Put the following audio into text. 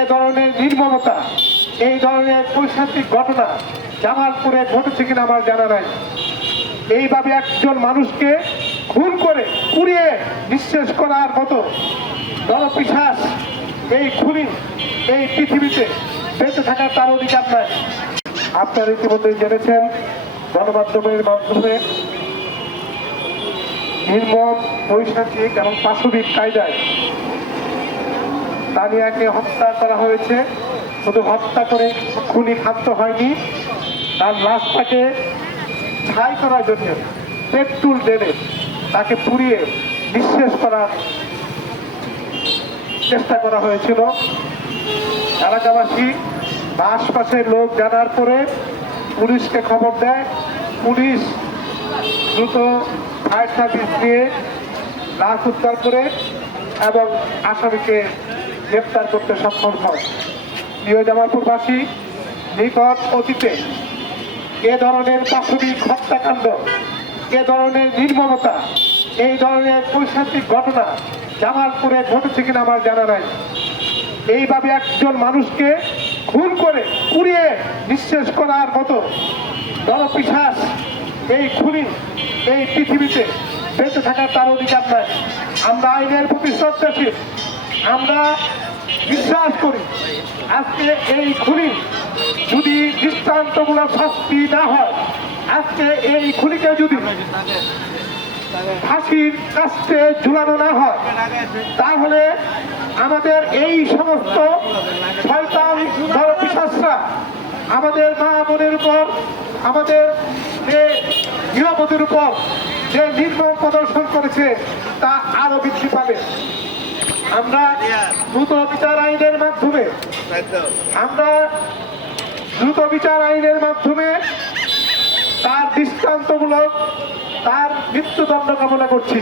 এ ধরনের নির্মমতা, এই ধরনের পৈশাচিক ঘটনা জামালপুরে ঘটেছে কিনা আমার জানা নাই। এইভাবে একজন মানুষকে খুন করে পুড়িয়ে নিঃশেষ করার মতো নরপিশাচ এই খুনি এই পৃথিবীতে বেঁচে থাকার তার অধিকার নাই। আপনারা ইতিমধ্যে জেনেছেন গণমাধ্যমের মাধ্যমে নির্মম পৈশাচিক এবং পাশবিক কায়দায় তানিয়াকে হত্যা করা হয়েছে। শুধু হত্যা করে খুনি খাদ্য হয়নি, তার লাশটাকে ছাই করার জন্য পেট্রোল ঢেলে তাকে পুড়িয়ে নিঃশেষ করার চেষ্টা করা হয়েছিল। এলাকাবাসী বা আশপাশের লোক জানার পরে পুলিশকে খবর দেয়। পুলিশ দ্রুত ফায়ার সার্ভিস নিয়ে লাশ উদ্ধার করে এবং আসামিকে গ্রেপ্তার করতে সক্ষম হয়। প্রিয় জামালপুরবাসী, নিকট অতীতে এ ধরনের পাশবিক হত্যাকাণ্ড, এ ধরনের নির্মমতা, এই ধরনের পৈশাচিক ঘটনা জামালপুরে ঘটেছে কিনা আমার জানা নাই। এইভাবে একজন মানুষকে খুন করে পুড়িয়ে নিঃশেষ করার মতো নরপিশাচ এই খুনি এই পৃথিবীতে বেঁচে থাকার তার অধিকার নাই। আমরা আইনের প্রতি শ্রদ্ধাশীল, আমরা বিশ্বাস করি আজকে এই খুনি যদি দৃষ্টান্তমূলক শাস্তি না হয়, আজকে এই খুনিকে যদি ফাঁসির কাস্টে ঝুলানো না হয়, তাহলে আমাদের এই সমস্ত শয়তান নরপিশাচরা আমাদের মা বোনের উপর, আমাদের গৃহবধূর উপর যে নির্মম প্রদর্শন করেছে তা আরো বৃদ্ধি পাবে। আমরা দ্রুত বিচার আইনের মাধ্যমে তার দৃষ্টান্তমূলক তার মৃত্যুদণ্ড কামনা করছি।